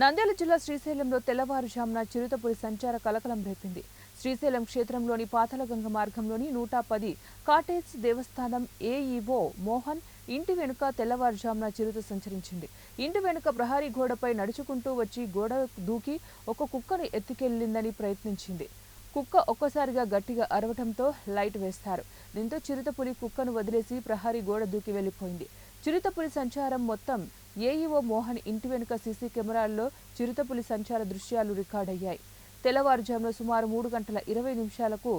నంద్యాల జిల్లా శ్రీశైలంలో తెల్లవారుజామున చిరుతపులి సంచార కలకలం రేపింది. శ్రీశైలం క్షేత్రంలోని పాతాళగంగ మార్గంలోని 110 కాటేజ్ దేవస్థానం ఏఈఓ మోహన్ ఇంటి వెనుక తెల్లవారుజామున చిరుత సంచరించింది. ఇంటి వెనుక ప్రహరీ గోడపై నడుచుకుంటూ వచ్చి గోడ దూకి ఒక కుక్కను ఎత్తుకెళ్లిందని ప్రయత్నించింది. కుక్క ఒక్కసారిగా గట్టిగా అరవటంతో లైట్ వేస్తారు. దీంతో చిరుతపులి కుక్కను వదిలేసి ప్రహరీ గోడ దూకి వెళ్లిపోయింది. చిరుతపులి సంచారం మొత్తం ఏఈఓ మోహన్ ఇంటి వెనుక సీసీ కెమెరాల్లో చిరుతపులి సంచార దృశ్యాలు రికార్డయ్యాయి. తెల్లవారుజామున సుమారు 3 గంటల 20 నిమిషాలకు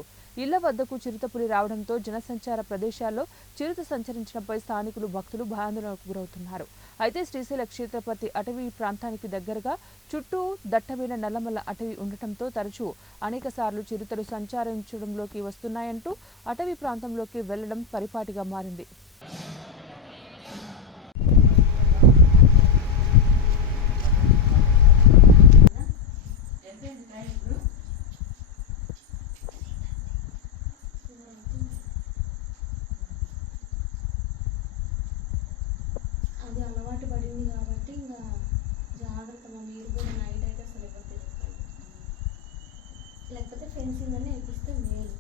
ఇళ్ల వద్దకు చిరుతపులి రావడంతో జనసంచార ప్రదేశాల్లో చిరుత సంచరించడంపై స్థానికులు భక్తులు భయాందోళనకు గురవుతున్నారు. అయితే శ్రీశైల క్షేత్రపతి అటవీ ప్రాంతానికి దగ్గరగా చుట్టూ దట్టమైన నల్లమల్ల అటవీ ఉండటంతో తరచూ అనేక సార్లు చిరుతలు సంచరించడంలోకి వస్తున్నాయంటూ అటవీ ప్రాంతంలోకి వెళ్లడం పరిపాటిగా మారింది. అది అలవాటు పడింది కాబట్టి ఇంకా జాగ్రత్తగా మీరు కూడా నైట్ అయితే అసలు ఎవరు తిరుగుతారు, లేకపోతే ఫెన్సింగ్ అనే వేపిస్తే మేలు.